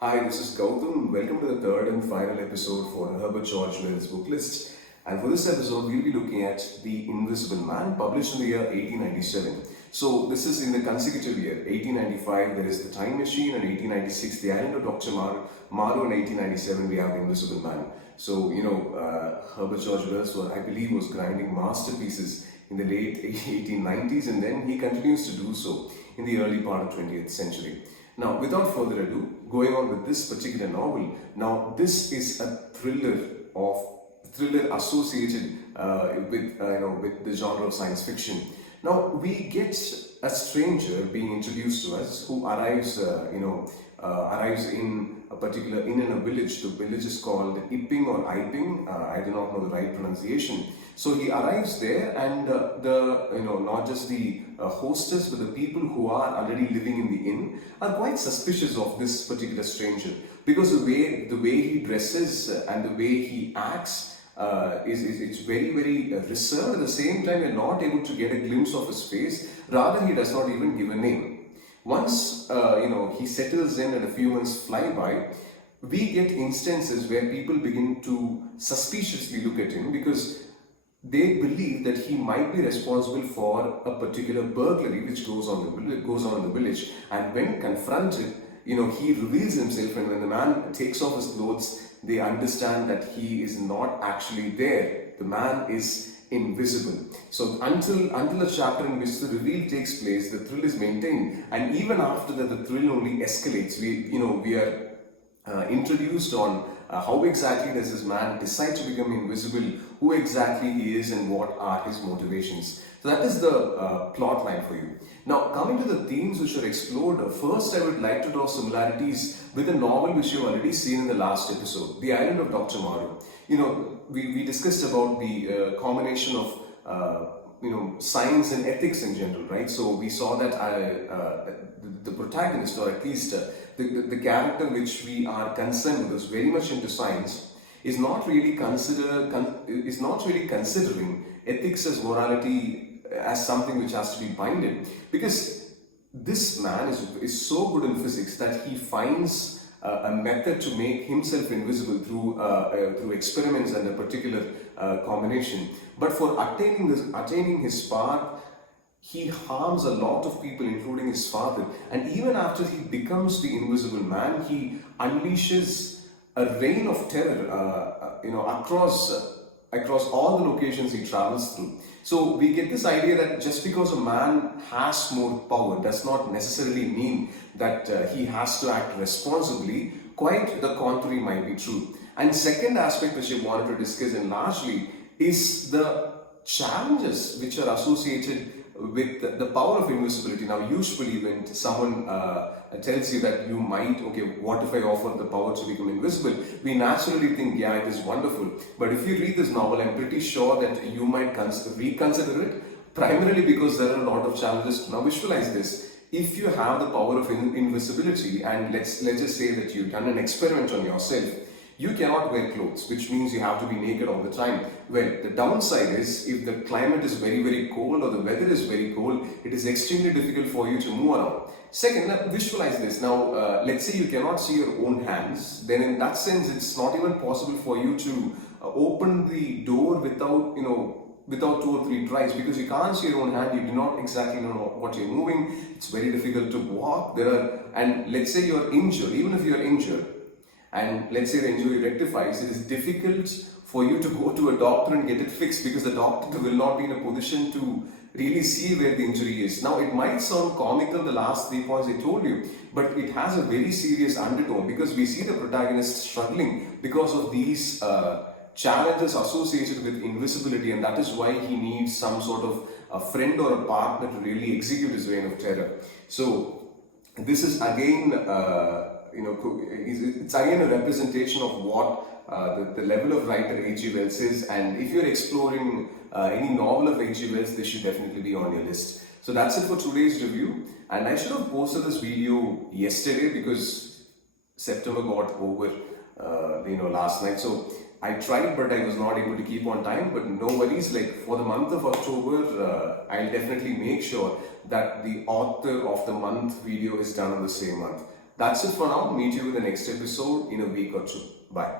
Hi, this is Gautam. Welcome to the third and final episode for Herbert George Wells's book list. And for this episode, we'll be looking at The Invisible Man, published in the year 1897. So, this is in the consecutive year 1895, there is The Time Machine, and 1896, The Island of Dr. Maru, and 1897, we have The Invisible Man. So, Herbert George Wells, I believe, was grinding masterpieces in the late 1890s, and then he continues to do so in the early part of 20th century. Now, without further ado, going on with this particular novel. Now, this is a thriller associated with the genre of science fiction. Now, we get a stranger being introduced to us who arrives in a particular in a village. The village is called Iping or Iping. I do not know the right pronunciation. So he arrives there, and not just the hostess, but the people who are already living in the inn are quite suspicious of this particular stranger, because the way he dresses and the way he acts it's very reserved. At the same time, we're not able to get a glimpse of his face. Rather, he does not even give a name. Once he settles in and a few months fly by, we get instances where people begin to suspiciously look at him because they believe that he might be responsible for a particular burglary which goes on in the village. And when confronted, he reveals himself, and when the man takes off his clothes, they understand that he is not actually there. The man is invisible. So until the chapter in which the reveal takes place, the thrill is maintained, and even after that, the thrill only escalates. We are introduced on how exactly does this man decide to become invisible, who exactly he is, and what are his motivations. So that is the plot line for you. Now, coming to the themes which are explored, first I would like to draw similarities with a novel which you've already seen in the last episode, The Island of Dr. Maru. We discussed about the combination of science and ethics in general, right? So we saw that the protagonist, or at least the character which we are concerned with, is very much into science, is not really considering ethics as morality as something which has to be binded, because this man is so good in physics that he finds a method to make himself invisible through experiments and a particular combination. But for attaining his path, he harms a lot of people, including his father. And even after he becomes the Invisible Man, he unleashes a reign of terror, across all the locations he travels through. So we get this idea that just because a man has more power does not necessarily mean that he has to act responsibly. Quite the contrary might be true. And second aspect which I wanted to discuss, and largely, is the challenges which are associated with the power of invisibility. Now, usually when someone tells you that you might, what if I offer the power to become invisible, we naturally think, yeah, it is wonderful. But if you read this novel, I'm pretty sure that you might reconsider it, primarily because there are a lot of challenges. Now, visualize this. If you have the power of invisibility, and let's just say that you've done an experiment on yourself, you cannot wear clothes, which means you have to be naked all the time. Well, the downside is, if the climate is very cold or the weather is very cold, it is extremely difficult for you to move around. Second, visualize this. Now, let's say you cannot see your own hands. Then in that sense, it's not even possible for you to open the door without two or three tries, because you can't see your own hand. You do not exactly know what you're moving. It's very difficult to walk. And let's say you're injured. Even if you're injured, and let's say the injury rectifies, it is difficult for you to go to a doctor and get it fixed, because the doctor will not be in a position to really see where the injury is. Now, it might sound comical, the last 3 points I told you, but it has a very serious undertone, because we see the protagonist struggling because of these challenges associated with invisibility, and that is why he needs some sort of a friend or a partner to really execute his reign of terror. So this is again it's again a representation of what the level of writer H.G. Wells is. And if you're exploring any novel of H.G. Wells, this should definitely be on your list. So that's it for today's review. And I should have posted this video yesterday, because September got over last night. So I tried, but I was not able to keep on time. But no worries, like for the month of October, I'll definitely make sure that the author of the month video is done on the same month. That's it for now. Meet you in the next episode in a week or two. Bye.